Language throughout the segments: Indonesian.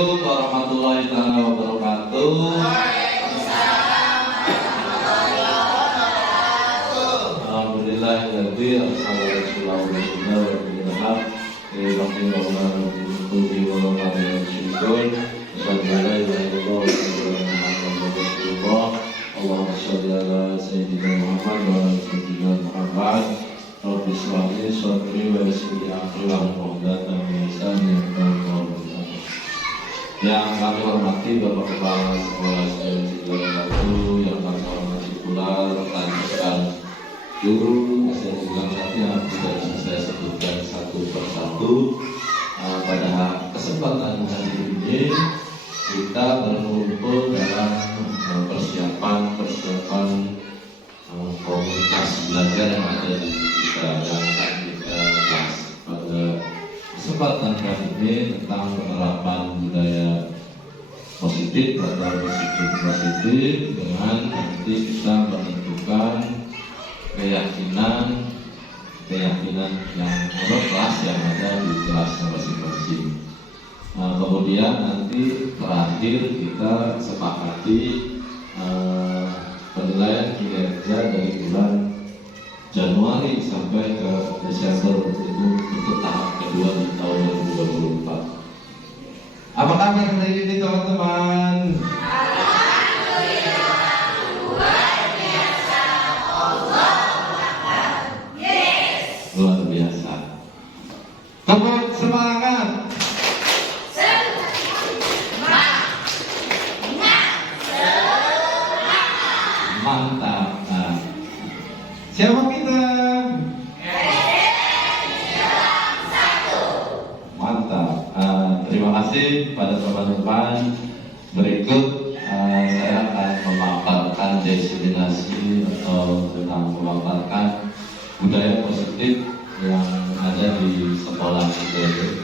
Warahmatullahi wabarakatuh. Alhamdulillahilladzi arsala rasulahu bil huda wa dinil haq liyudhhirahu 'alal dini walau kariha al-musyrikun. Allahumma shalli ala sayyidina Muhammad wa ala sayyidina Muhammad. Rabbi shrah li sadri wa yassir li amri wahlul 'uqdatam min lisani yafqahu qawli. Yang kami hormati Bapak Kepala Sekolah Sidoarjo, yang kami hormati pula rekan-rekan guru SDN Satu yang tidak bisa saya sebutkan satu persatu. Pada kesempatan hari ini kita berkumpul dalam persiapan komunitas belajar yang ada di kita yang akan kita bahas pada kesempatan kali ini tentang penerapan budaya positif atau positif dengan nanti kita menentukan keyakinan yang menurut kelas yang ada di kelasnya masing-masing. Kemudian nanti terakhir kita sepakati penilaian kinerja dari bulan Januari sampai ke Desember itu untuk tahap kedua di tahun 2024. Apa kabar hari ini teman-teman? Alhamdulillah, luar biasa. Allahu Akbar. Yes. Luar biasa. Tepuk semangat. Mantap. Nah, siapa kita? Mantap. Terima kasih pada teman-teman. Berikut saya akan memaparkan destinasi atau tentang memaparkan budaya positif yang ada di sekolah kita.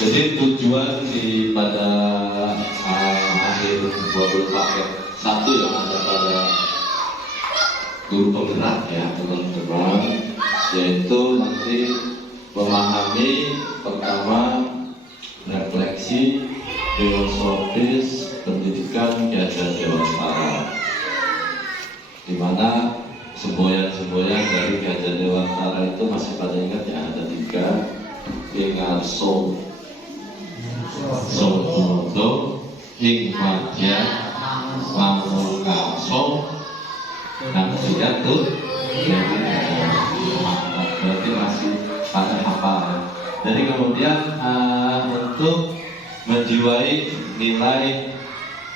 Jadi tujuan pada akhir modul paket 1 yang ada pada guru penggerak ya teman-teman, yaitu nanti memahami pertama refleksi filosofis pendidikan Ki Hajar Dewantara, di mana semboyan-semboyan dari Ki Hajar Dewantara itu masih pada ingat ya, ada 3: Ingarso, Soto, Hikmatnya, Mangkaso, dan Sujatuh. Berarti masih pada hafal. Jadi kemudian untuk menjiwai nilai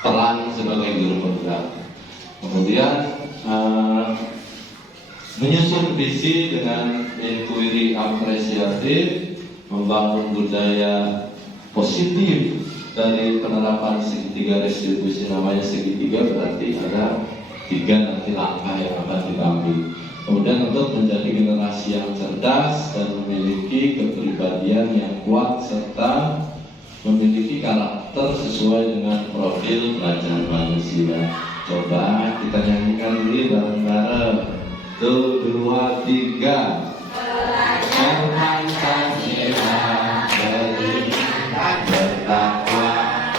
peran sebagai guru penggerak, kemudian menyusun visi dengan inquiry apresiatif, membangun budaya positif dari penerapan segitiga restitusi. Namanya segitiga berarti ada 3 nanti langkah yang akan diambil. Kemudian untuk menjadi generasi yang cerdas dan memiliki kepribadian yang kuat serta memiliki karakter sesuai dengan profil pelajar manusia. Coba kita nyanyikan dulu bareng-bareng. 1, 2, 3. Pancasila beriman bertakwa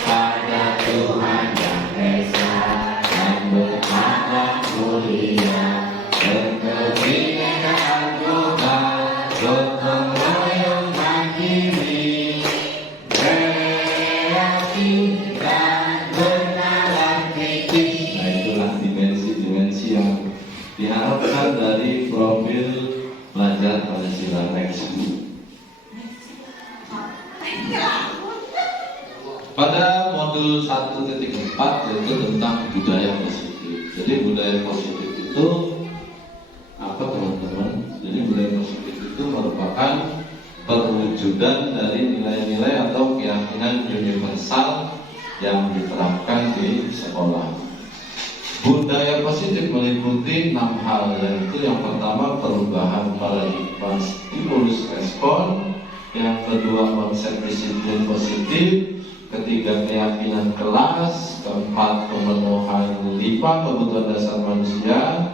pada Tuhan Yang Esa dan bermakna mulia, berkebinekaan global, gotong royong mandiri, kreatif dan bernalar kritis. Nah, itulah dimensi-dimensi yang diharapkan dari profil pelajar Pancasila. Next. Pada modul 1.4 yaitu tentang budaya positif. Jadi budaya positif itu apa teman-teman? Jadi budaya positif itu merupakan perwujudan dari nilai-nilai atau keyakinan universal yang diterapkan di sekolah. Budaya positif meliputi 6 hal, yaitu yang pertama perubahan paradigma stimulus respon, yang kedua konsep disiplin positif, ketiga keyakinan kelas, keempat pemenuhan 5 kebutuhan dasar manusia,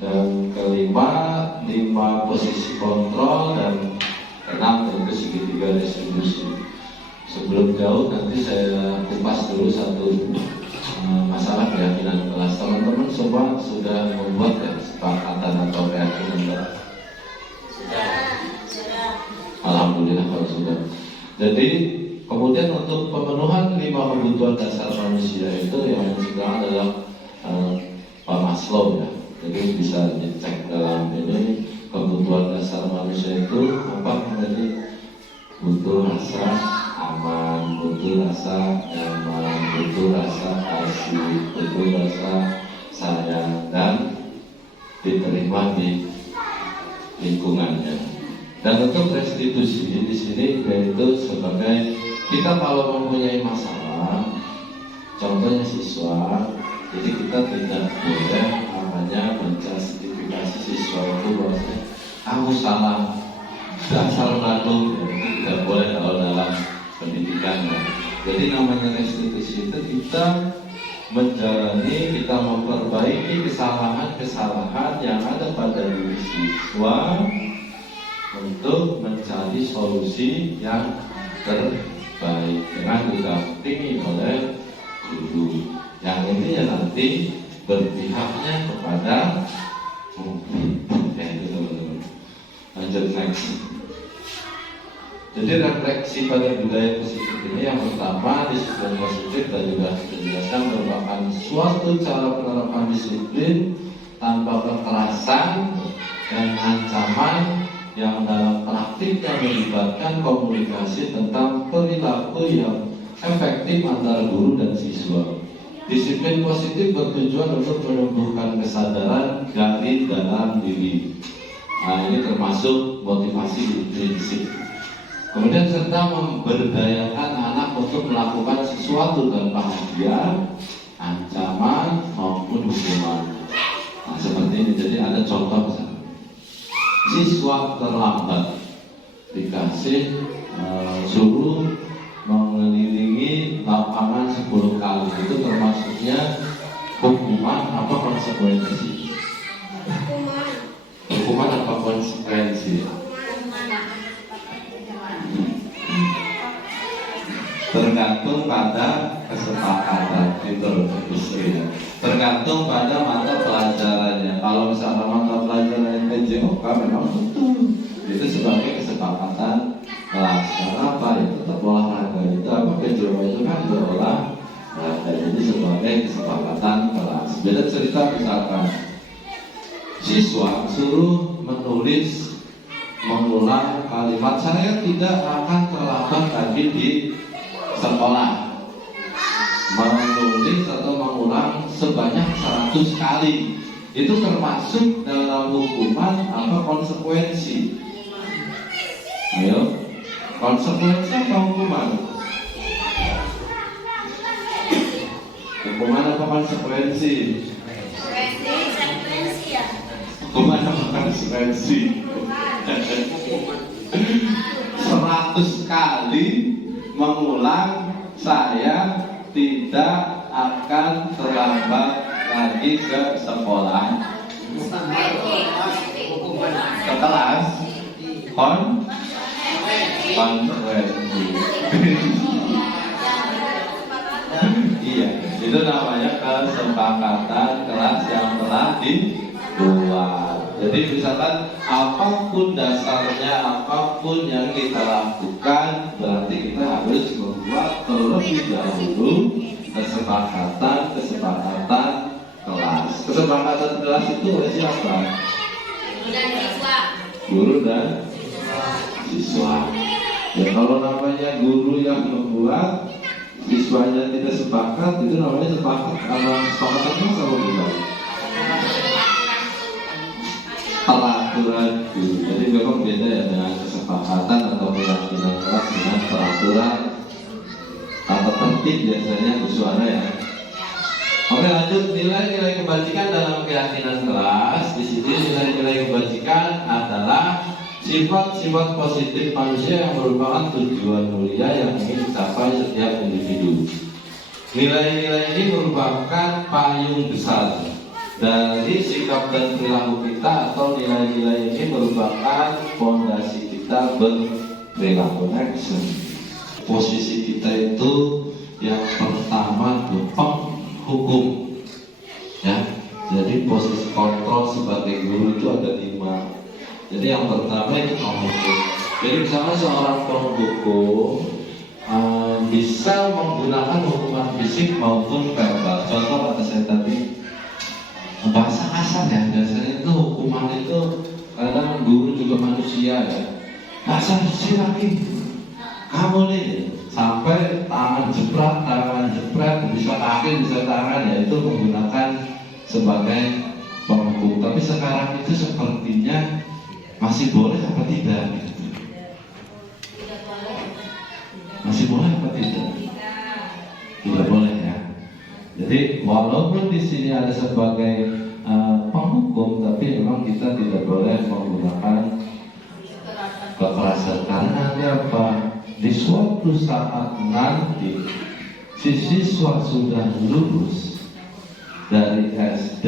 dan kelima 5 posisi kontrol, dan 6 tentu segitiga distribusi. sebelum jauh nanti saya kupas dulu satu masalah keyakinan kelas. Teman-teman semua sudah membuat kesepakatan atau keyakinan kelas? Alhamdulillah kalau sudah. Jadi kemudian untuk pemenuhan 5 kebutuhan dasar manusia itu yang sekarang adalah Pak Maslow ya. Jadi bisa dicek dalam ini kebutuhan dasar manusia itu apa tadi? Butuh rasa aman, butuh rasa nyaman, butuh rasa kasih, butuh rasa sayang dan diterima di lingkungannya. Dan untuk restitusi di sini yaitu sebagai kita kalau mempunyai masalah, contohnya siswa, jadi kita tidak boleh namanya menjustifikasi siswa itu bahwasanya aku salah, dasar Bandung, tidak boleh kalau dalam pendidikan. Jadi namanya restitusi itu kita menjalani, kita memperbaiki kesalahan-kesalahan yang ada pada diri siswa untuk mencari solusi yang terbaik dengan didampingi oleh guru yang intinya nanti berpihaknya kepada itu teman-teman. Lanjut next. Jadi refleksi pada budaya positif ini yang pertama, disiplin positif dan juga dijelaskan merupakan suatu cara penerapan disiplin tanpa kekerasan dan ancaman yang dalam praktiknya melibatkan komunikasi tentang perilaku yang efektif antara guru dan siswa. Disiplin positif bertujuan untuk menumbuhkan kesadaran dari dalam diri. Nah, ini termasuk motivasi intrinsik. Kemudian serta memberdayakan anak untuk melakukan sesuatu tanpa hadiah, ancaman maupun hukuman. Nah, seperti ini. Jadi ada contoh misalnya. Siswa terlambat dikasih suruh mengelilingi lapangan 10 kali, itu termasuknya hukuman apa konsekuensi? Hukuman apa konsekuensi? Tergantung pada kesepakatan itu ya. Tergantung pada mata pelajarannya. Kalau misalnya mata pelajaran PJOK memang betul itu sebagai kesepakatan kelas. Karena apa? Ya tetap olahraga itu apa PJOK itu kan berolahraga. Jadi sebagai kesepakatan kelas. Beda cerita misalkan siswa suruh menulis mengulang kalimat, saya tidak akan terlambat lagi di sekolah, menulis atau mengulang sebanyak 100 kali. Itu termasuk dalam hukuman apa konsekuensi? Ayo, konsekuensi apa hukuman? Hukuman apa konsekuensi? Hukuman apa konsekuensi? 100 kali mengulang saya tidak akan terlambat lagi ke sekolah, ke kelas, konsekuensi. Iya, itu namanya kesepakatan kelas yang telah dibuat. Jadi misalkan apapun dasarnya, apapun yang kita lakukan, berarti kita harus membuat terlebih dahulu kesepakatan kelas. Kesepakatan kelas itu oleh siapa? Guru dan siswa. Ya kalau namanya guru yang membuat, siswanya tidak sepakat, itu namanya sepakatan kelas apa bukan? Peraturan guru. Jadi memang beda ya dengan kesepakatan atau keyakinan kelas dengan peraturan atau tertib biasanya bersuara ya. Oke, lanjut. Nilai-nilai kebajikan dalam keyakinan kelas. Di sini nilai-nilai kebajikan adalah sifat-sifat positif manusia yang merupakan tujuan mulia yang ingin dicapai setiap individu. Nilai-nilai ini merupakan payung besar dari sikap dan perilaku kita, atau nilai-nilai ini merupakan fondasi kita berperilaku. posisi kita itu yang pertama itu penghukum, ya. Jadi posisi kontrol sebagai guru itu ada 5. Jadi yang pertama itu penghukum. Jadi misalnya seorang penghukum bisa menggunakan hukuman fisik maupun verbal. Contoh kata saya tadi, bahasa kasar ya, biasanya itu hukuman itu kadang guru juga manusia ya. Dasar si laki, kamu nih, sampai tangan jepret, bisa kaki, bisa tangan, ya itu menggunakan sebagai penghukum. Tapi sekarang itu sepertinya masih boleh apa tidak? Masih boleh apa tidak? Tidak boleh ya. Jadi walaupun di sini ada sebagai penghukum, tapi memang kita tidak boleh menggunakan kekerasan. Karena apa? Di suatu saat nanti si siswa sudah lulus dari SD,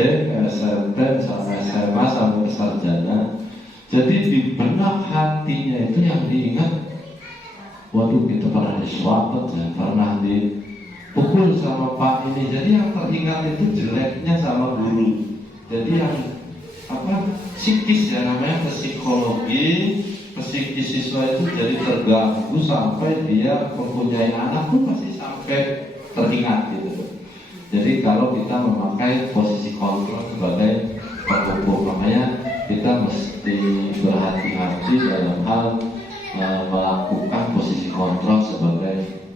SMP, sampai SMA, sampai sarjana. Jadi di benak hatinya itu yang diingat, waduh kita pernah disuapet ya, pernah dipukul sama Pak ini. Jadi yang teringat itu jeleknya sama guru. Jadi yang psikis ya, namanya psikologi, psikis siswa itu jadi terganggu sampai dia mempunyai anak pun masih sampai teringat gitu. Jadi kalau kita memakai posisi kontrol sebagai penghukum, makanya kita mesti berhati-hati dalam hal melakukan posisi kontrol sebagai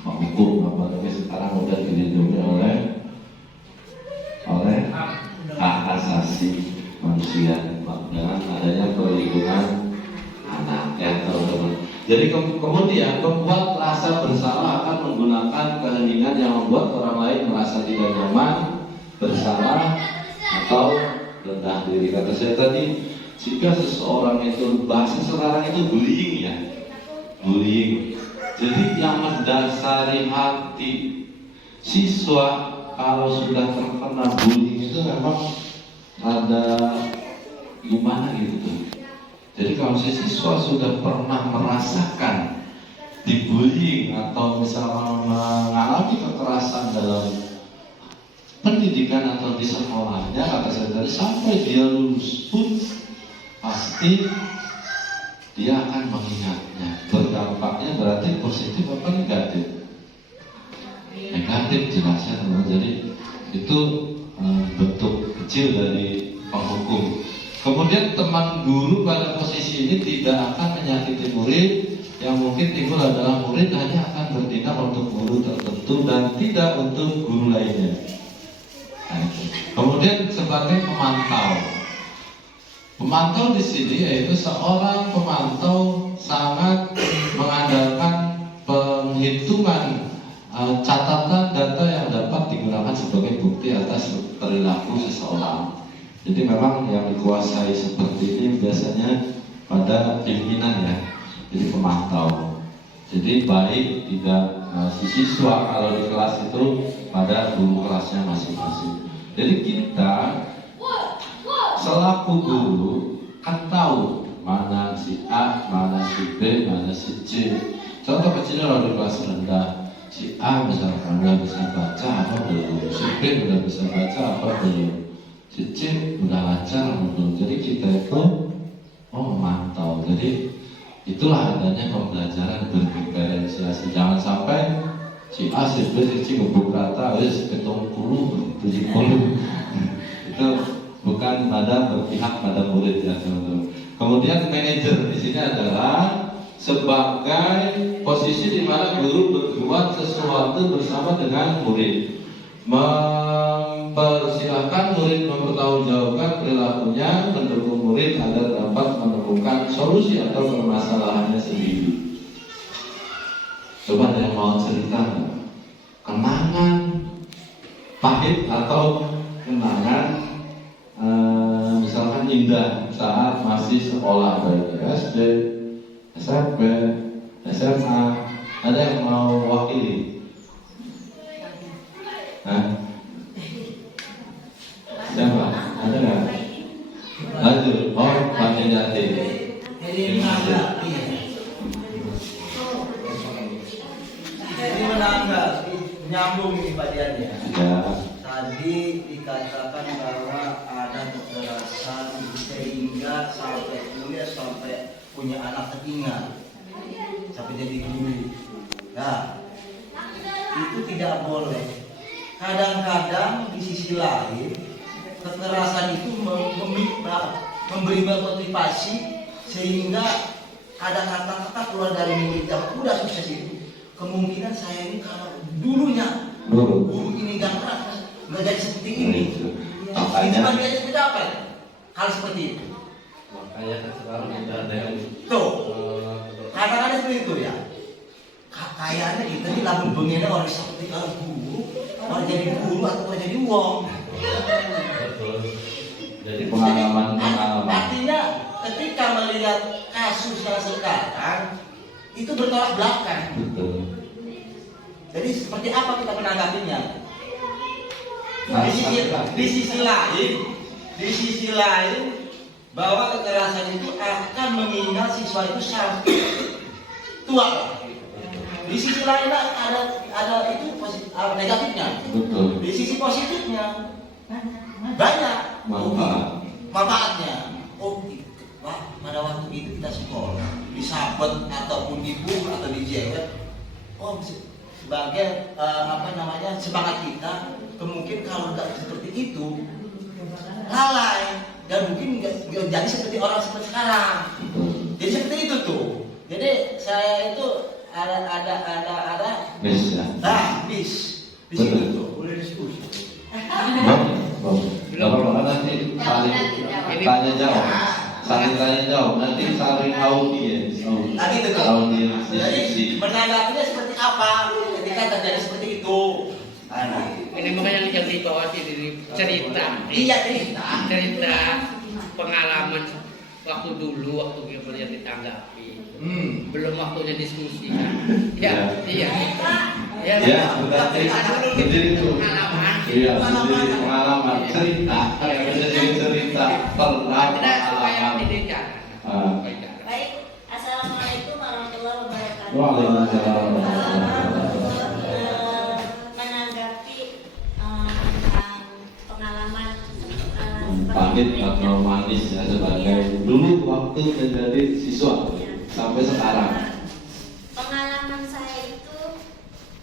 penghukum. Apalagi sekarang sudah dilindungi oleh hak asasi manusia dengan adanya perlindungan anak ya teman-teman. Jadi kemudian membuat rasa bersalah akan menggunakan keheningan yang membuat orang lain merasa tidak nyaman, bersalah atau rendah diri. Kata saya tadi, jika seseorang itu, bahasa sekarang itu bullying ya, bullying. Jadi yang mendasari hati siswa kalau sudah terkena bullying itu memang ada gimana gitu. Jadi kalau si siswa sudah pernah merasakan dibullying atau misalnya mengalami kekerasan dalam pendidikan atau di sekolahnya, kata saya tadi, sampai dia lulus pun pasti dia akan mengingatnya. Berdampaknya berarti positif apa negatif? Negatif jelasnya teman. Jadi itu bentuk kecil dari penghukum. Kemudian teman guru pada posisi ini tidak akan menyakiti murid. Yang mungkin timbul adalah murid hanya akan bertindak untuk guru tertentu dan tidak untuk guru lainnya. Nah, kemudian sebagai pemantau. Pemantau di sini yaitu seorang pemantau sangat mengandalkan penghitungan catatan data yang dapat digunakan sebagai bukti atas perilaku seseorang. Jadi memang yang dikuasai seperti ini biasanya pada pimpinan ya, jadi pemantau. Jadi baik tidak si siswa kalau di kelas itu pada guru kelasnya masing-masing. Jadi kita selaku guru kan tahu mana si A, mana si B, mana si C. Contoh kecilnya kalau di kelas rendah, si A misalkan udah bisa baca apa belum, si B udah bisa baca apa belum, si C udah lancar belum. Jadi kita itu memantau. Jadi itulah adanya pembelajaran berdiferensiasi. Jangan sampai si A, si B, si C ngebuk kata, ketong puluh, 70. Itu bukan pada berpihak pada murid ya teman-teman. Kemudian manajer di sini adalah sebagai posisi di mana guru berbuat sesuatu bersama dengan murid, mempersilahkan murid mempertanggungjawabkan perilakunya, mendukung murid agar dapat menemukan solusi atau permasalahannya sendiri. Coba ada yang mau cerita kenangan pahit atau kenangan misalkan indah saat masih sekolah, baik SD, SMP, SMA. Ada yang mau wakili? Siapa? Ada nggak? Lanjut. Oh, Pak Jati. menanggapi nyambung ini Pak Dian ya. Ya. Tadi dikatakan bahwa ada kekerasan sehingga sampai kuliah sampai punya anak tertinggal sampai jadi guru. Nah, itu tidak boleh. Kadang-kadang di sisi lain kekerasan itu memberi motivasi sehingga ada kata-kata keluar dari mulut yang udah sukses itu. Kemungkinan saya ini kalau dulunya guru ini gak keras, nggak jadi seperti ini. Itu bagiannya seperti apa? Hal seperti itu. Makanya kan sekarang tidak ada yang Tuh, kadang-kadang seperti itu ya. Kayaknya kita ini lagu bengennya orang seperti kalau guru, orang jadi guru atau orang jadi uang. betul. Jadi pengalaman. Artinya ketika melihat kasus yang sekarang itu bertolak belakang. Betul. Jadi seperti apa kita menanggapinya? Nah, Di sisi lain bahwa kekerasan itu akan menghina siswa itu sampai tua. Di sisi lain ada itu negatifnya. Betul. Di sisi positifnya banyak manfaatnya. Oh, wah, pada waktu itu kita sekolah disabet ataupun dipukul atau dijewer. Oh, sebagai semangat kita. Kemungkinan kalau nggak seperti itu lalai dan mungkin nggak jadi seperti orang seperti sekarang. Jadi seperti itu tuh. Jadi saya itu ada Bis ya. nah bis di situ tuh boleh diskusi. Bapak nanti saling tanya jawab, nanti saling audiens. Tadi itu tuh. Audiens Jadi diskusi. menanggapinya seperti apa ketika terjadi seperti itu. Ini makanya yang dibawa di cerita. Iya cerita. Cerita pengalaman waktu dulu waktu kita ditanggapi. Belum waktunya diskusi kan. Ya, iya. Ya, berarti itu. Pengalaman. Iya, jadi pengalaman cerita. Jadi cerita pernah Ada supaya pengalaman. didengar. Baik, assalamualaikum warahmatullahi wabarakatuh. Waalaikumsalam. Menanggapi tentang pengalaman Pahit atau manis ya sebagai dulu waktu menjadi siswa sampai sekarang. Pengalaman saya itu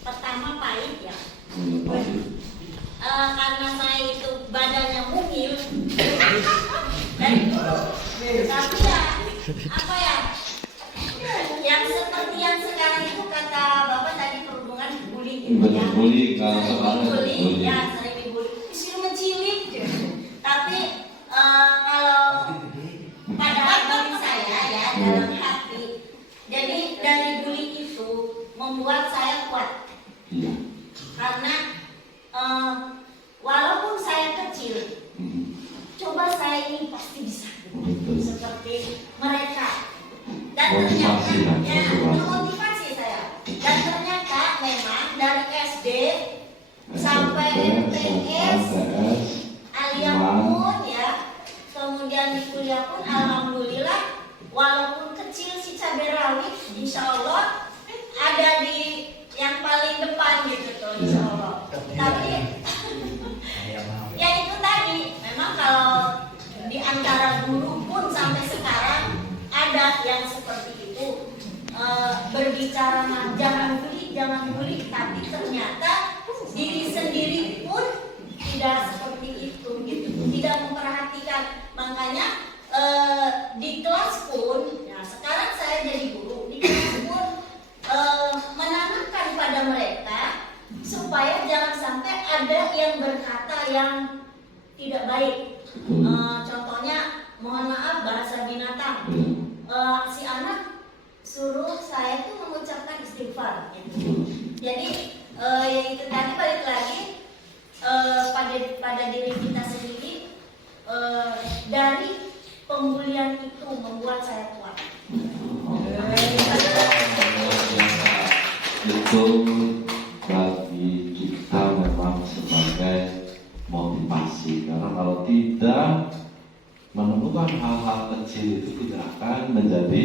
pertama pahit ya. Pahit. Karena saya itu badannya mungil dan tapi ya apa ya yang seperti yang sekarang itu kata bapak tadi perhubungan bully gitu ya. Bully kalau sekarang Bully, bully. ya sering dibully disuruh mencilik tapi kalau pada bully saya ya dalam hati jadi dari bully itu membuat saya kuat Iya. karena walaupun saya kecil, coba saya ini pasti bisa seperti mereka. Dan ternyata, ya, memotivasi saya. Dan ternyata memang dari SD sampai MTS, alia pun ya, kemudian di kuliah pun alhamdulillah, walaupun kecil si cabai rawit, insya Allah ada di yang paling depan gitu tuh, insya Allah. Tapi ya itu tadi, memang kalau di antara guru pun sampai sekarang ada yang seperti itu berbicara jangan bully, tapi ternyata diri sendiri pun tidak seperti itu gitu, tidak memperhatikan. Makanya di kelas pun, nah sekarang saya jadi guru di kelas pun menanamkan pada mereka supaya jangan sampai ada yang berkata yang tidak baik. Contohnya, mohon maaf bahasa binatang. Si anak suruh saya itu mengucapkan istighfar. Gitu. Jadi itu tadi balik lagi pada diri kita sendiri. Dari pembulian itu membuat saya kuat. Itu bagi kita memang sebagai motivasi, karena kalau tidak menemukan hal-hal kecil itu tidak akan menjadi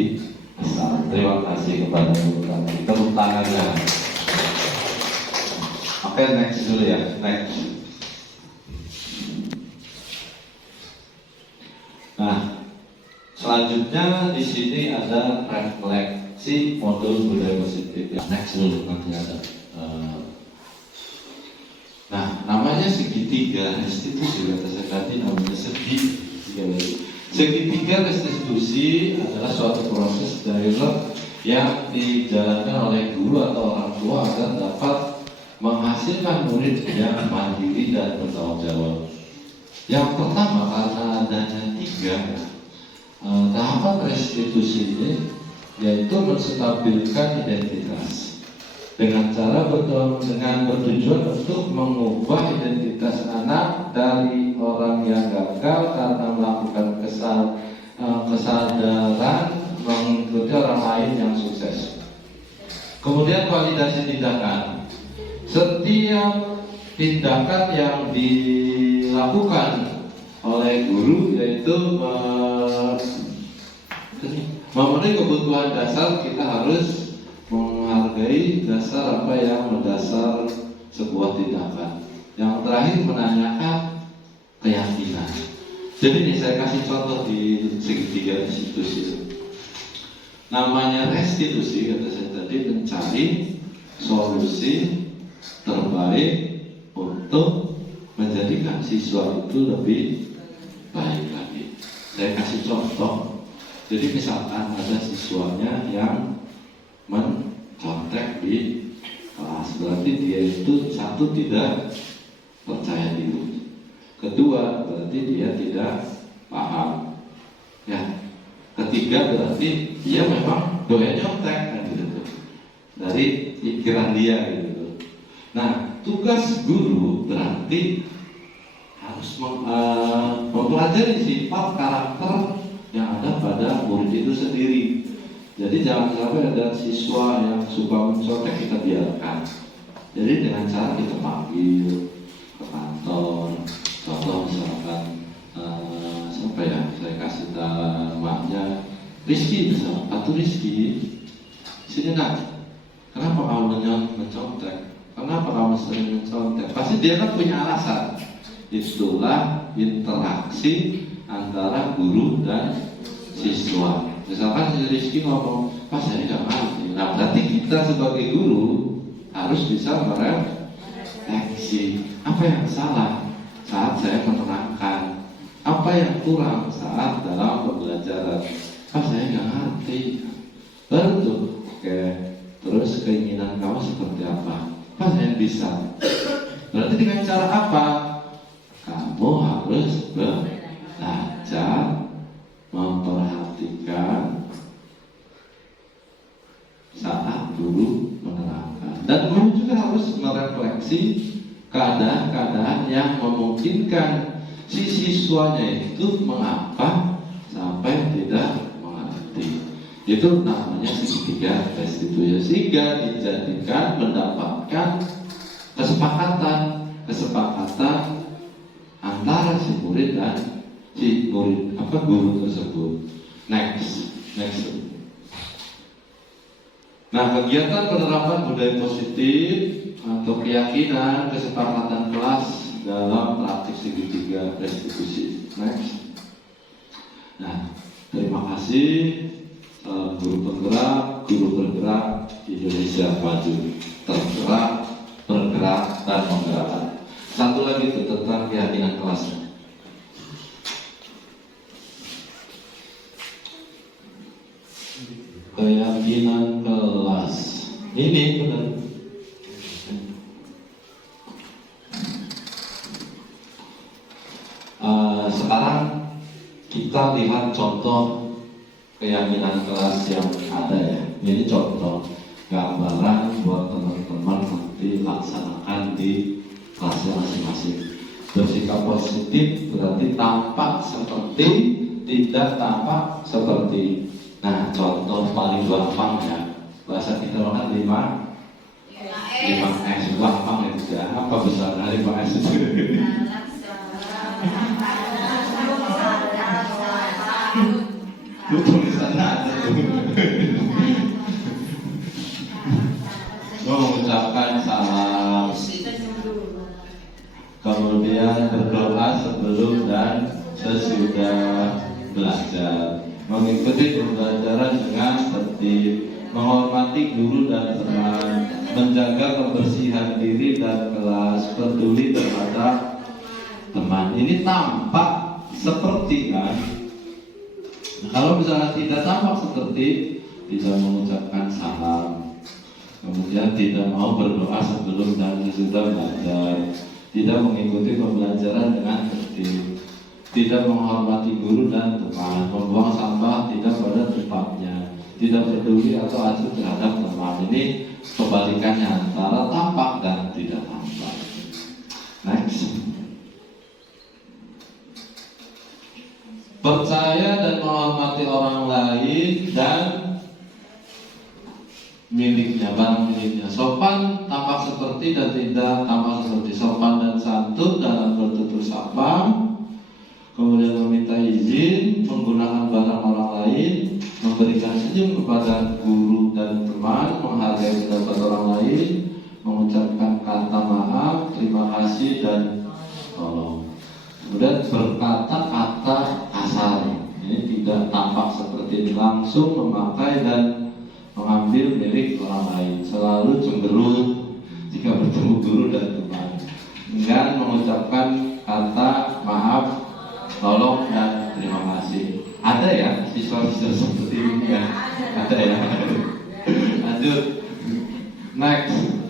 besar. Terima kasih kepada guru kami. Tepuk tangannya. Oke, next dulu ya. Next. Nah, selanjutnya di sini ada refleksi modul budaya positif. Next dulu nanti ada. Nah, namanya segitiga restitusi kata saya tadi namanya segitiga. Segitiga restitusi adalah suatu proses dialog yang dijalankan oleh guru atau orang tua agar dapat menghasilkan murid yang mandiri dan bertanggung jawab. Yang pertama, karena adanya 3 tahapan restitusi ini, yaitu menstabilkan identitas dengan bertujuan untuk mengubah identitas anak dari orang yang gagal karena melakukan kesadaran mengikuti orang lain yang sukses. Kemudian validasi tindakan. Setiap tindakan yang dilakukan oleh guru yaitu memenuhi kebutuhan dasar, kita harus menghargai dasar apa yang mendasar sebuah tindakan. Yang terakhir menanyakan keyakinan. Jadi ini saya kasih contoh di segitiga restitusi. Namanya restitusi kata saya tadi mencari solusi terbaik untuk menjadikan siswa itu lebih baik lagi. Saya kasih contoh. Jadi misalkan ada siswanya yang mencontek di kelas, berarti dia itu satu tidak percaya diri, kedua berarti dia tidak paham, ya, ketiga berarti dia memang doyan nyontek kan gitu dari pikiran dia gitu. Nah, tugas guru berarti harus mempelajari sifat karakter yang ada pada murid itu sendiri. Jadi jangan sampai ada siswa yang suka mencontek kita biarkan. Jadi dengan cara kita panggil ke kantor, contoh misalkan siapa ya, saya kasih namanya Rizky misalnya, atau Rizky, sini nak, kenapa kamu mencontek? Kenapa kamu sering mencontek? Pasti dia kan punya alasan. Itulah interaksi antara guru dan siswa. Misalkan si Rizky ngomong, Pak saya nggak ngerti. Nah berarti kita sebagai guru harus bisa merefleksi apa yang salah saat saya menerangkan, apa yang kurang saat dalam pembelajaran. Pak saya nggak ngerti. Baru tuh, oke. Terus keinginan kamu seperti apa? Pak saya bisa. Berarti dengan cara apa? Kamu harus belajar memperhatikan saat guru menerangkan, dan guru juga harus merefleksi keadaan-keadaan yang memungkinkan si siswanya itu mengapa sampai tidak mengerti. Itu namanya segitiga restitusi, sehingga dijadikan mendapatkan kesepakatan antara si murid dan si murid guru tersebut. Next. Nah, kegiatan penerapan budaya positif atau keyakinan kesepakatan kelas dalam praktik segitiga restitusi. Next. Nah, terima kasih guru bergerak Indonesia Maju, tergerak, bergerak dan menggerakkan. Satu lagi itu tentang keyakinan kelasnya. Keyakinan kelas ini benar. Sekarang kita lihat contoh keyakinan kelas yang ada ya. Ini contoh gambaran buat teman-teman nanti laksanakan di kelasnya masing-masing. Bersikap positif berarti tampak seperti, tidak tampak seperti. Nah, contoh paling gampang ya, bahasa kita kan 5S gampang itu ya. Apa besarnya 5S itu? Lu tulisannya ada tuh. Mengucapkan salam kemudian berdoa sebelum dan sesudah belajar, mengikuti pembelajaran dengan tertib, menghormati guru dan teman, menjaga kebersihan diri dan kelas, peduli terhadap teman. Ini tampak seperti kan? Kalau misalnya tidak tampak seperti, tidak mengucapkan salam, kemudian tidak mau berdoa sebelum dan sesudah belajar, tidak mengikuti pembelajaran dengan tertib, tidak menghormati guru dan teman, membuang sampah tidak pada tempatnya, tidak peduli atau acuh terhadap teman. Ini kebalikannya antara tampak dan tidak tampak. Next. Percaya dan menghormati orang lain dan miliknya, barang miliknya. Sopan tampak seperti dan tidak tampak seperti. Sopan dan santun dalam bertutur sapa, kemudian meminta izin, menggunakan barang orang lain, memberikan senyum kepada guru dan teman, menghargai pendapat orang lain, mengucapkan kata maaf, terima kasih dan tolong. Kemudian berkata-kata kasar, ini tidak tampak seperti langsung memakai dan mengambil milik orang lain, selalu cemberut jika bertemu guru dan teman, dengan mengucapkan kata maaf, tolong dan terima kasih. Ada ya siswa-siswa seperti ini ya? Ada ya? Lanjut. Next.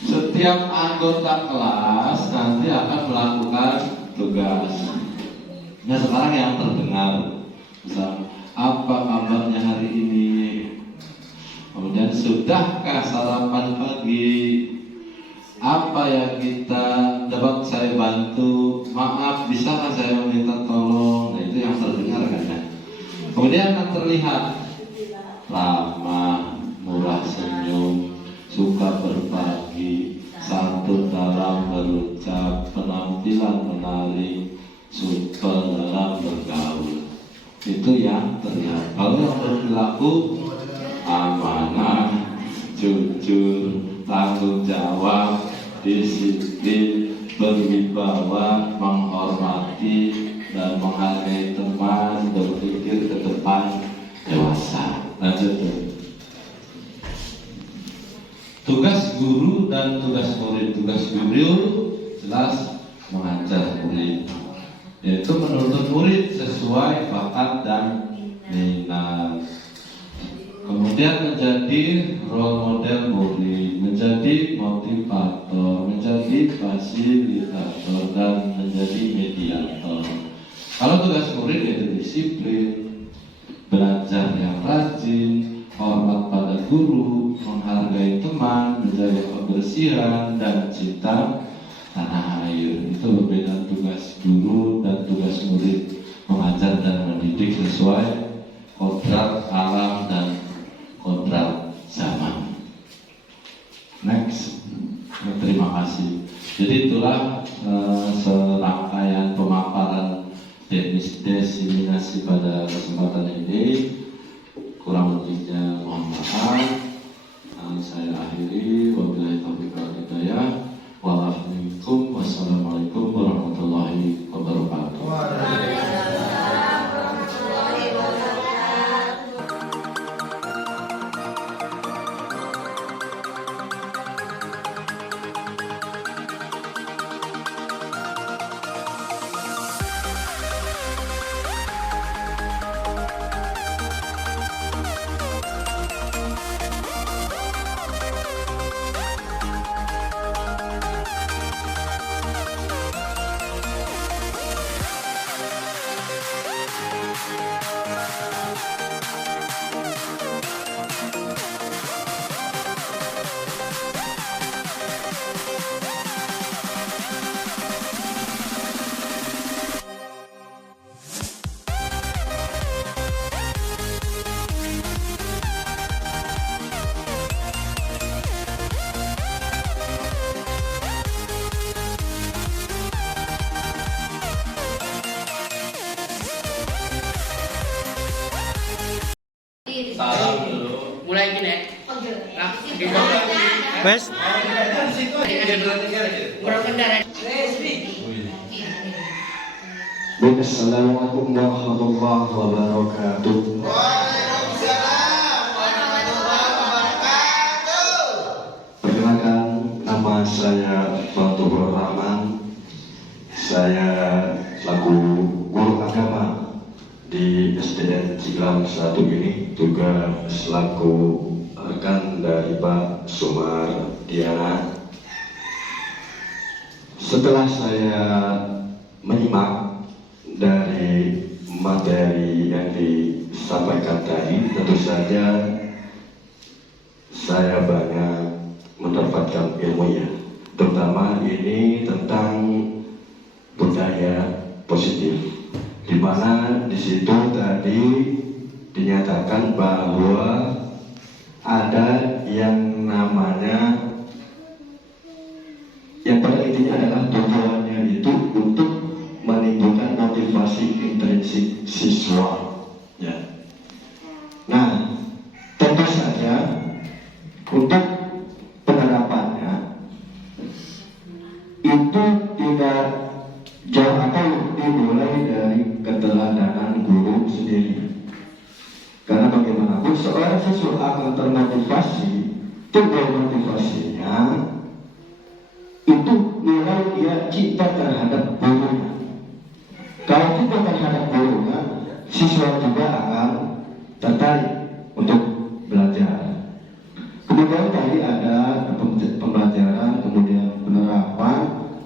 Setiap anggota kelas nanti akan melakukan tugas. Nah sekarang yang terdengar, misal, apa kabarnya hari ini? Kemudian sudahkah sarapan pagi? Apa yang kita dapat saya bantu? Maaf, bisakah saya meminta tolong? Nah itu yang terdengar kan ya. Kemudian yang terlihat ramah, murah senyum, suka berbagi, santun dalam berucap, penampilan menarik, supel dalam bergaul. Itu yang terlihat. Kalau yang berperilaku amanah, jujur, tanggung jawab, disiplin, berwibawa, menghormati dan menghargai teman, berpikir ke depan, dewasa. Lanjut. Tugas guru dan tugas murid. Tugas guru jelas mengajar murid, yaitu menuntut murid sesuai bakat dan minat. Kemudian menjadi role model murid, menjadi motivator, menjadi fasilitator dan menjadi mediator. Kalau tugas murid itu disiplin, belajar yang rajin, hormat pada guru, menghargai teman, menjaga kebersihan dan cinta tanah air. Itu berbeda tugas guru dan tugas murid, mengajar dan mendidik sesuai kodrat alam dan kodrat zaman. Next. Terima kasih. Jadi itulah serangkaian pemaparan teknis diseminasi pada kesempatan ini. Kurang lebihnya mohon maaf. Saya akhiri. Wabillahi taufiq wal hidayah. Wassalamualaikum warahmatullahi wabarakatuh. Ah, gitu. Wes, Berkendaraan. Assalamualaikum warahmatullahi wabarakatuh. Perkenalkan, nama saya Fathur Rahman. Saya selaku guru agama di SDN Ciglam 1 ini, juga selaku rekan dari Pak Sumardiana. Setelah saya menyimak dari materi yang disampaikan tadi, tentu saja saya banyak mendapatkan ilmunya, terutama ini tentang budaya positif, di mana di situ tadi dinyatakan bahwa ada yang namanya, yang pada intinya adalah tujuannya itu untuk menimbulkan motivasi intrinsik siswa. Ya. Nah, tentu saja untuk penerapannya itu tidak jauh atau dimulai dari keteladanan guru sendiri. Karena bagaimanapun seorang siswa akan termotivasi, timbul motivasinya itu nilai dia cinta terhadap gurunya. Kalau cinta terhadap gurunya, siswa juga akan tertarik untuk belajar. Kemudian tadi ada pembelajaran, kemudian penerapan,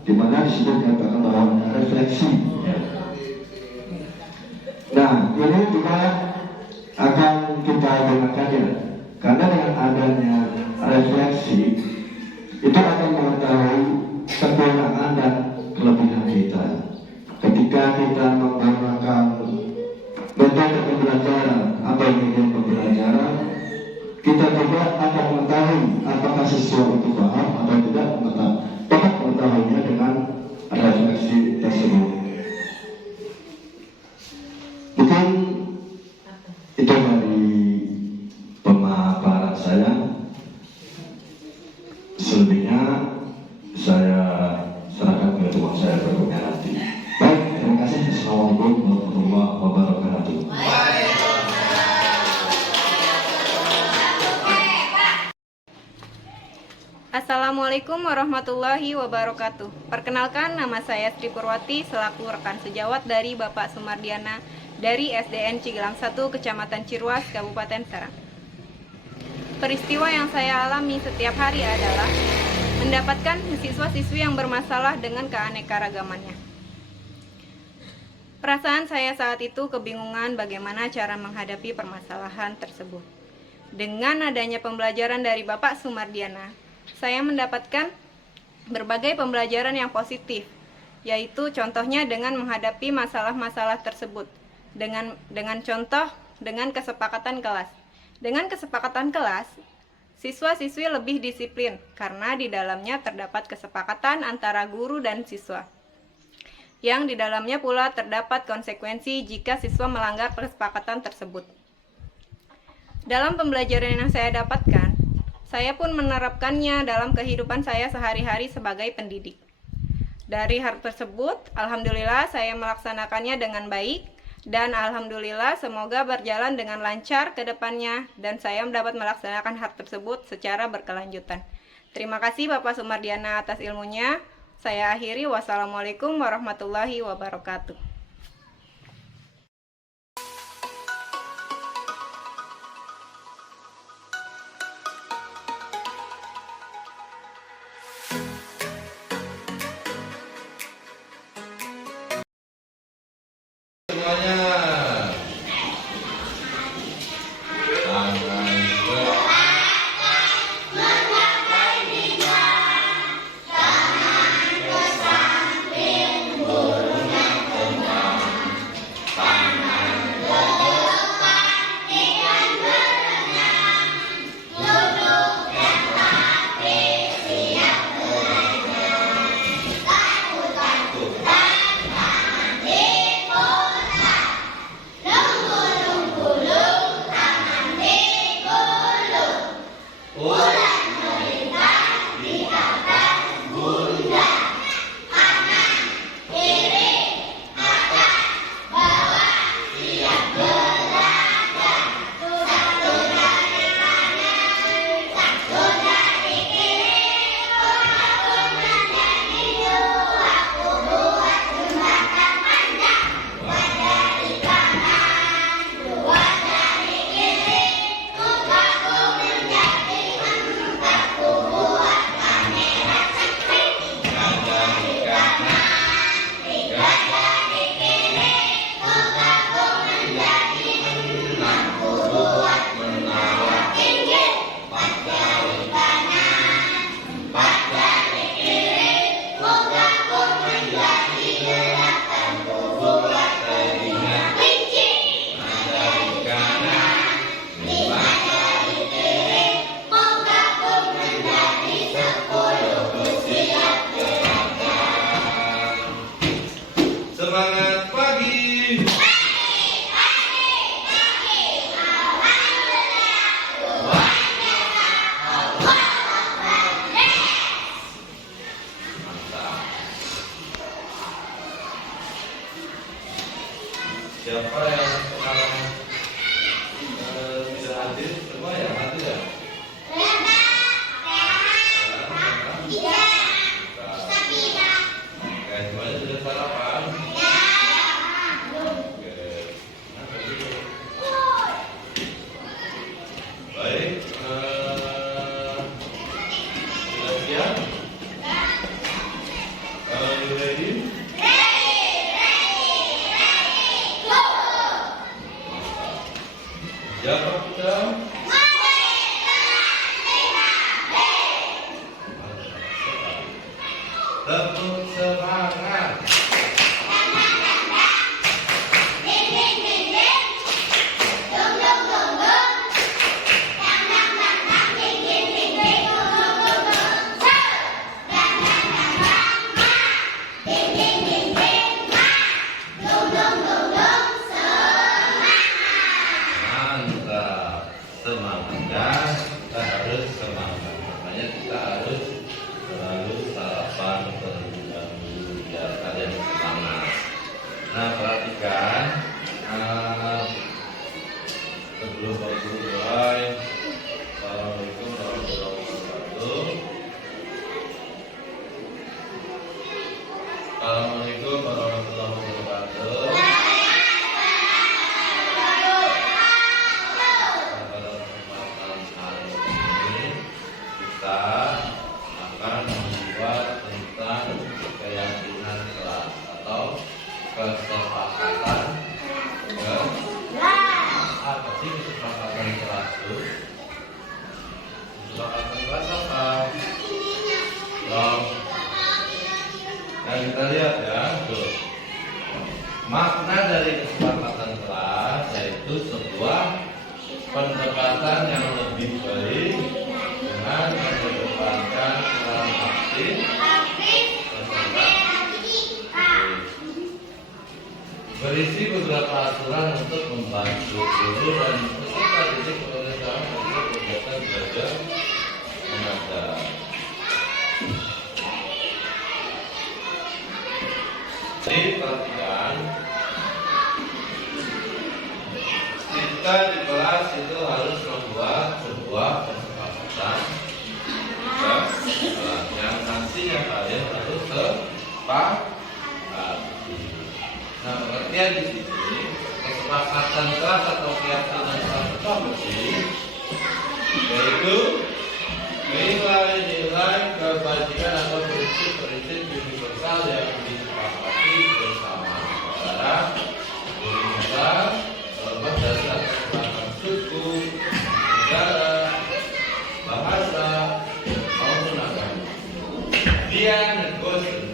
di mana di situ dikatakan bahwa ada refleksi. Nah, ini juga akan kita gunakan ya, karena dengan adanya refleksi itu akan mengetahui kekurangan dan kelebihan kita. Ketika kita menggunakan metode pembelajaran atau media pembelajaran, kita juga akan mengetahui apakah siswa itu paham atau tidak, dapat mengetahuinya dengan refleksi tersebut. Mungkin itu dari pemaparan saya. Selebihnya saya serahkan ke teman saya berikutnya nanti. Baik, terima kasih. Assalamualaikum warahmatullahi wabarakatuh. Assalamualaikum warahmatullahi wabarakatuh. Perkenalkan, nama saya Sri Purwati selaku rekan sejawat dari Bapak Sumardiana dari SDN Ciglam 1, Kecamatan Ciruas, Kabupaten Serang. Peristiwa yang saya alami setiap hari adalah mendapatkan siswa-siswi yang bermasalah dengan keanekaragamannya. Perasaan saya saat itu kebingungan bagaimana cara menghadapi permasalahan tersebut. Dengan adanya pembelajaran dari Bapak Sumardiana, saya mendapatkan berbagai pembelajaran yang positif, yaitu contohnya dengan menghadapi masalah-masalah tersebut dengan contoh dengan kesepakatan kelas. Dengan kesepakatan kelas, siswa-siswi lebih disiplin karena di dalamnya terdapat kesepakatan antara guru dan siswa. Yang di dalamnya pula terdapat konsekuensi jika siswa melanggar kesepakatan tersebut. Dalam pembelajaran yang saya dapatkan, saya pun menerapkannya dalam kehidupan saya sehari-hari sebagai pendidik. Dari hal tersebut, alhamdulillah saya melaksanakannya dengan baik, dan alhamdulillah semoga berjalan dengan lancar ke depannya, dan saya dapat melaksanakan hal tersebut secara berkelanjutan. Terima kasih Bapak Sumardiana atas ilmunya. Saya akhiri, wassalamualaikum warahmatullahi wabarakatuh. Semuanya. Tangan ke Semangat pagi. Siapa yang sekarang bisa hadir? Semua yang hadir ya? Oke, semuanya sudah sarapan? Oke. Baik, sudah siap? You ready? Siapa kita? Tepuk semangat. Mantap, semangat ya. Kita harus semangat. Makanya kita harus selalu sarapan terlebih dahulu biar kalian semangat. Nah, perhatikan sebelum mulai. Assalamualaikum warahmatullahi wabarakatuh. Assalamualaikum warahmatullahi wabarakatuh. Pada kesempatan hari ini kita akan membuat tentang keyakinan kelas atau kesepakatan apa sih kesepakatan kelas itu? Kesepakatan kelas apa? Nah, kita lihat ya, tuh. Makna dari kesepakatan kelas yaitu sebuah pendekatan yang lebih baik dengan mengedepankan peran aktif serta berisi beberapa aturan untuk membantu guru dan peserta didik pemerintahan untuk kegiatan belajar mengajar. Jadi perhatikan, kita di kelas itu harus membuat sebuah kesepakatan yang nantinya kalian harus sepakati. Nah, pengertian di sini kesepakatan kelas atau keyakinan kelas itu apa sih? Yaitu nilai-nilai kebajikan atau prinsip-prinsip universal yang disepakati bersama antara guru besar, terlepas dari latar belakang suku, negara, bahasa, maupun agama. Dia negosiasi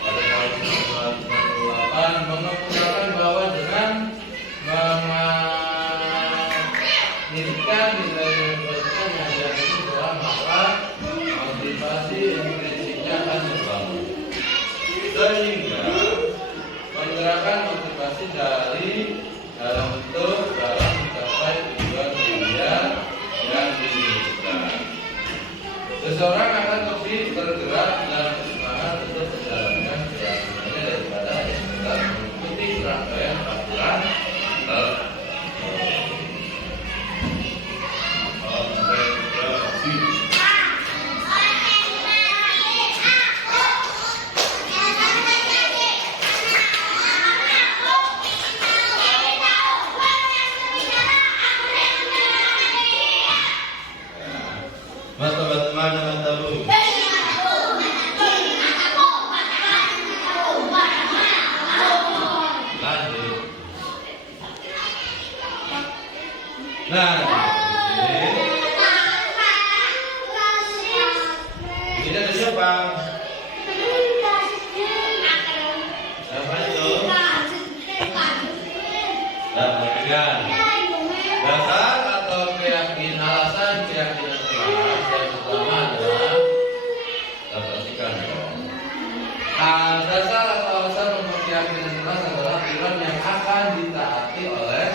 pada tahun 1998 mengemukakan bahwa dengan menginginkan nilai-nilai yang dari dalam maka motivasi yang prinsipnya akan terbangun, sehingga menggerakkan motivasi dalam bentuk dalam mencapai tujuan yang diinginkan. Seseorang akan lebih tergerak dan semangat untuk menjalankan keyakinannya daripada yang sedang mengikuti serangkaian aturan kompetisi. Teman-teman tahu. Lanjut. Nah, ini ada siapa? Siapa itu? Nah, perhatikan. Dasar atau keyakinan alasan keyakinan kelas yang pertama adalah perhatikan. Dasar atau alasan untuk keyakinan kelas adalah aturan yang akan ditaati oleh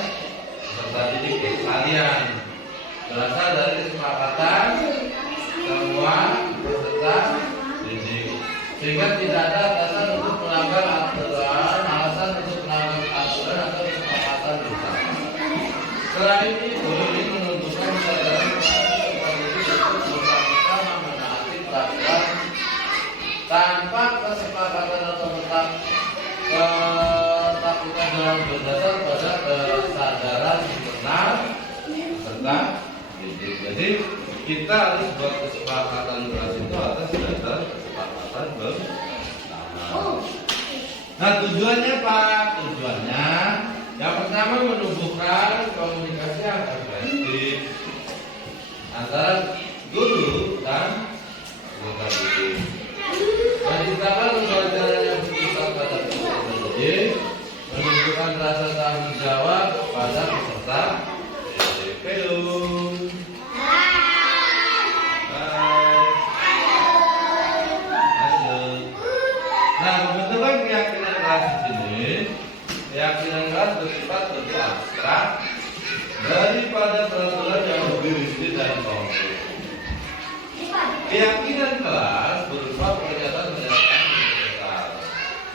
peserta didik sekalian. Berasal dari kesepakatan semua peserta didik, sehingga tidak ada alasan untuk melanggar aturan, alasan untuk melanggar aturan atau kesepakatan bersama. Selain itu, ini menunjukkan kesadaran peserta didik untuk bersama-sama menaati peraturan tanpa kesepakatan atau ketakutan dalam berdasar pada kesadaran internal peserta didik. Jadi kita harus buat kesepakatan kelas itu atas dasar kesepakatan bersama. Nah, tujuannya Pak, tujuannya yang pertama menumbuhkan komunikasi yang efektif antara guru dan peserta didik. Menciptakan pembelajaran yang berkisar pada peserta didik, menunjukkan rasa tanggung jawab pada peserta didik. Hello. Nah, pembentukan keyakinan kelas di sini, keyakinan kelas bersifat lebih abstrak daripada peraturan yang lebih rinci dan konkret. Keyakinan kelas berupa pernyataan-pernyataan universal.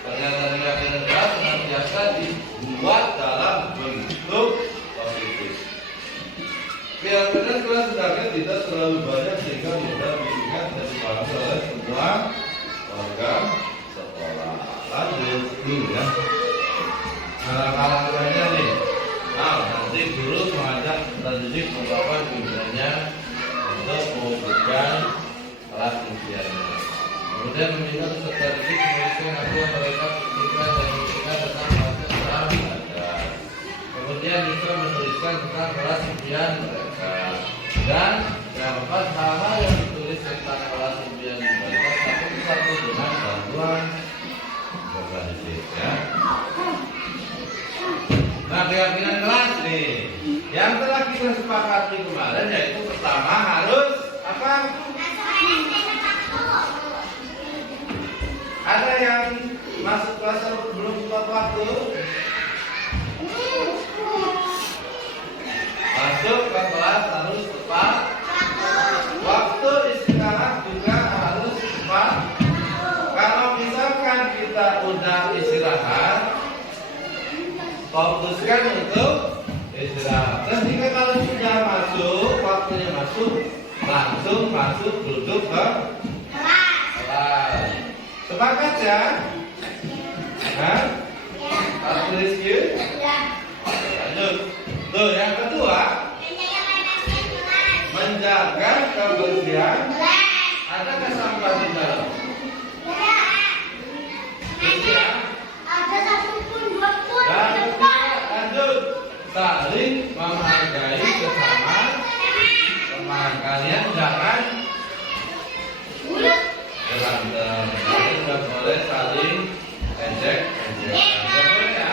Pernyataan keyakinan kelas senantiasa dibuat dalam bentuk positif. Keyakinan kelas sebenarnya tidak terlalu banyak sehingga mudah diingat dan dipahami oleh semua warga sekolah. Lanjut dulu ya. Anak-anak lainnya nih. Nah, nanti guru mengajak peserta didik melakukan pimpinannya untuk mewujudkan kelas impiannya. Kemudian meminta peserta didik menuliskan apa yang mereka pikirkan dan memikirkan tentang kelasnya setelah belajar. Kemudian juga menuliskan tentang kelas impian mereka. Dan yang keempat, hal-hal yang ditulis tentang kelas impian mereka satu persatu dengan bantuan peserta didik ya. Nah, keyakinan kelas nih yang telah kita sepakati kemarin yaitu pertama harus apa? Ada yang masuk kelas belum tepat waktu? Masuk ke kelas harus tepat waktu, istirahat juga harus tepat. Kalau misalkan kita udah istirahat, fokuskan untuk istirahat. Ketika kalau sudah masuk, waktunya masuk, langsung masuk duduk ke kelas. Sepakat ya? Hah? Harus Rizky? Lanjut. Tuh, yang kedua, menjaga kebersihan. Adakah sampah di dalam? Bersih. Dan ketiga, lanjut, saling menghargai sesama teman. Kalian jangan berantem. Kalian nggak boleh saling ejek-ejekan. Nggak boleh ya?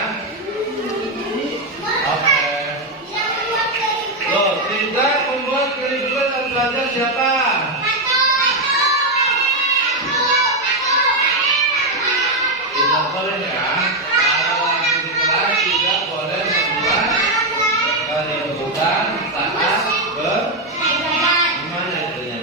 Oke. Loh, tidak membuat keributan dan belajar siapa? Tidak boleh ya. Tidak boleh membuat keributan saat gimana itu ya?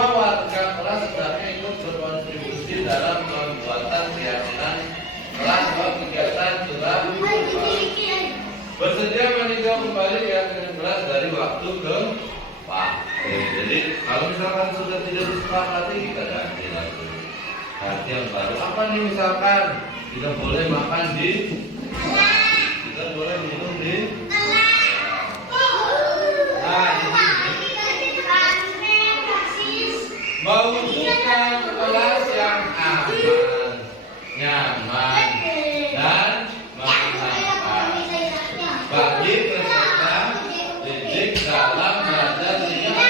semua warga kelas hendaknya ikut berkontribusi dalam pembuatan keyakinan kelas atau kegiatan surat bersedia meninjau kembali keyakinan kelas dari waktu ke waktu. Jadi kalau misalkan sudah tidak disepakati, kita ganti lagi. Ganti yang baru. Apa nih misalkan tidak boleh makan di, tidak boleh minum di. Nah, mewujudkan kelas yang aman, nyaman, dan menyenangkan bagi peserta didik dalam belajar sehingga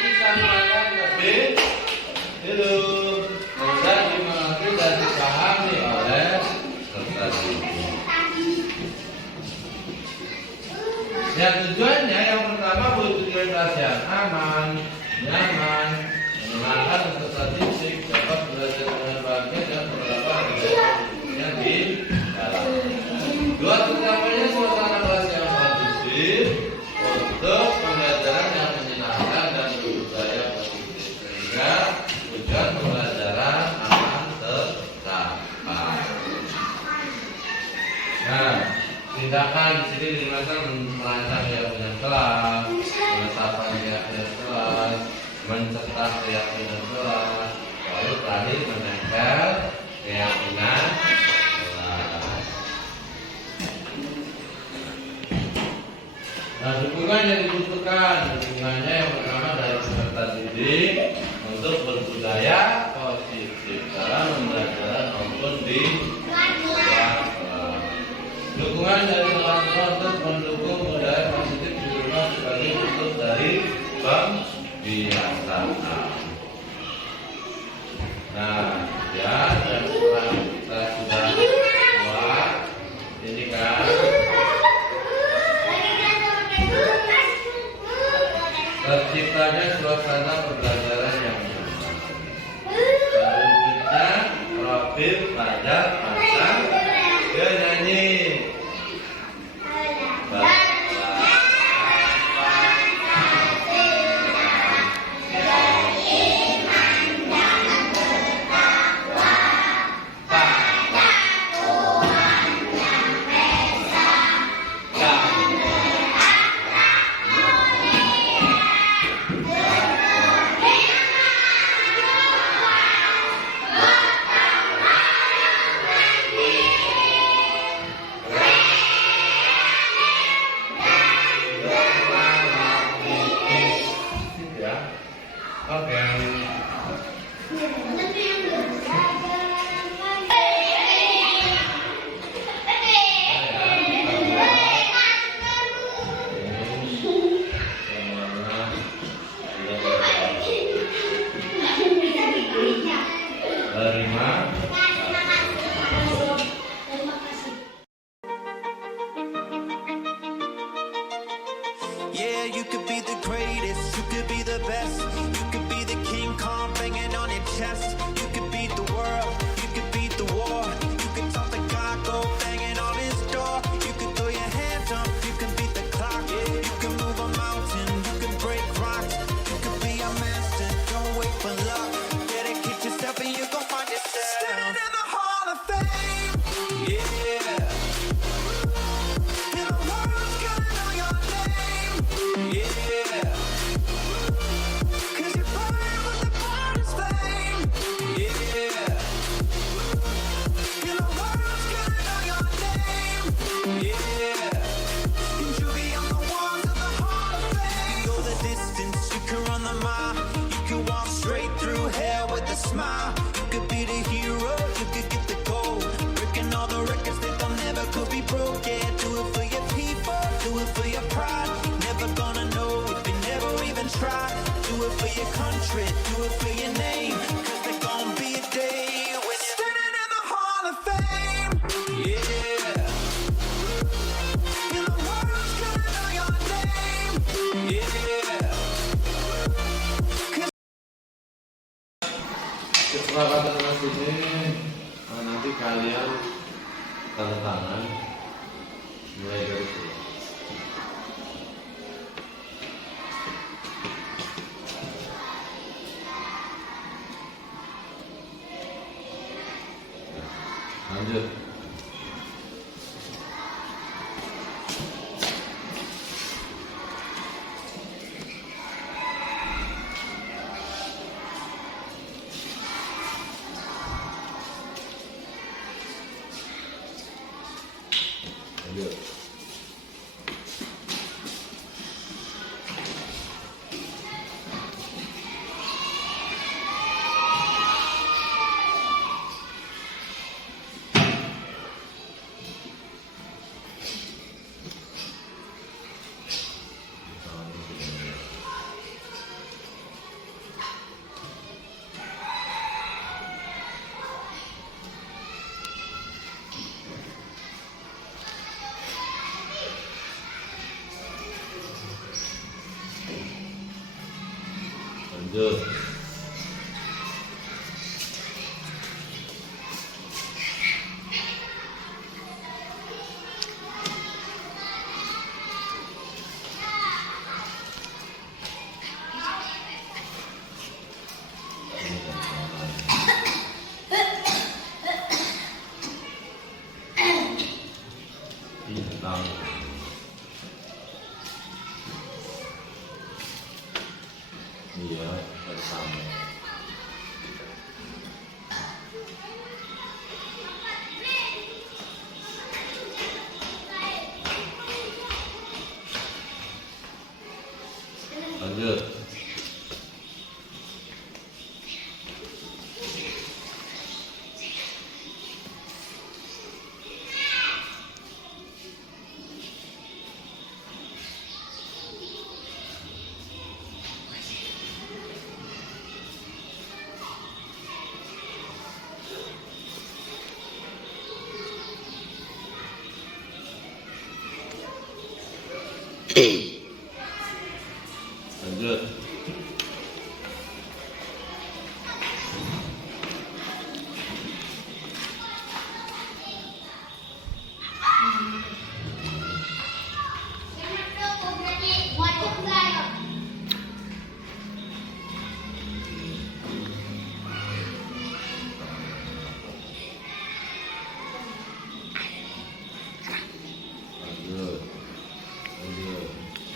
bisa makan lebih hidup, mudah dimengerti dan dipahami oleh peserta didik. Ya, tujuannya yang pertama wujudkan kelas yang aman, nyaman, menyenangkan peserta didik dapat belajar dengan bahagia dan berapa yang di dalam. Dua, tercapainya suasana kelas yang kondusif untuk pembelajaran yang menyenangkan dan berbudaya positif sehingga tujuan pembelajaran akan tercapai. Nah, tindakan di sini dimaksud merancang keyakinan kelas, menetapkan keyakinan kelas, mencetak keyakinan kelas, lalu terakhir menempel keyakinan kelas. Nah, dukungan yang dibutuhkan, dukungannya yang pertama dari peserta didik untuk berbudaya positif dalam pembelajaran maupun di dukungan dari orang tua untuk mendukung budaya positif di rumah sebagai bentuk dari pembiasaan. Nah, ya, dan setelah kita sudah buat ini kan terciptanya suasana pembelajaran yang nyaman. Selanjutnya profil pada masa dia nyanyi. Yeah, you could be the greatest, you could be the best, you could be the King Kong banging on your chest. You could beat the world, you could beat the war, you could stop the clock, go banging on his door. You could throw your hands up, you can beat the clock, you can move a mountain, you can break rocks, you could be a master, don't wait for luck. Dedicate yourself and you gon' find yourself standing in the Hall of Fame. Yeah. And the world's gonna know your name. Yeah. 'Cause you burn with the brightest flame. Yeah. And the world's gonna know your name. Yeah. And you'll be on the walls of the Hall of Fame. You go the distance, you can run the mile. You can walk straight through hell with a smile. You could be the hero, you could get the gold. Breaking all the records that they'll never could be broke. Yeah, do it for your people, do it for your pride. Never gonna know if you never even try. Do it for your country, do it for your name. 'Cause there's gonna be a day when you're standing in the Hall of Fame. Yeah. And the world's gonna know your name. Yeah. Kesepakatan kelas ini nanti kalian tanda tangan mulai dari sini. Lanjut. Lanjut. Lanjut. Bintang. Iya, bersama. Lanjut. Lanjut. Lanjut. Lanjut.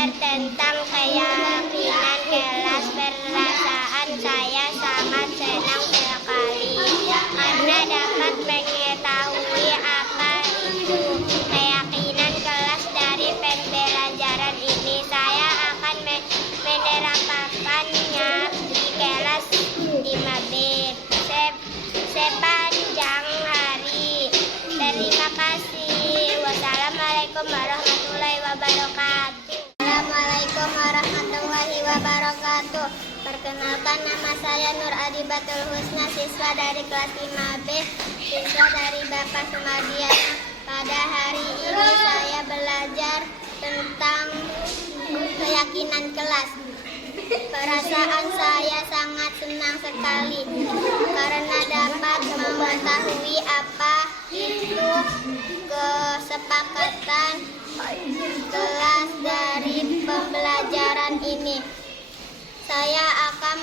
belajar tentang keyakinan kelas. Perasaan saya sangat senang sekali karena dapat mengetahui apa itu keyakinan kelas. Dari pembelajaran ini saya akan menerapkannya di kelas 5B sepanjang hari. Terima kasih. Wassalamualaikum warahmatullahi wabarakatuh. Assalamualaikum warahmatullahi wabarakatuh. Perkenalkan, nama saya Nur Adibatul Husna, siswa dari kelas 5B, siswa dari Bapak Sumardiana. Pada hari ini saya belajar tentang keyakinan kelas. Perasaan saya sangat senang sekali karena dapat mengetahui apa itu kesepakatan kelas dari pembelajaran ini. Saya akan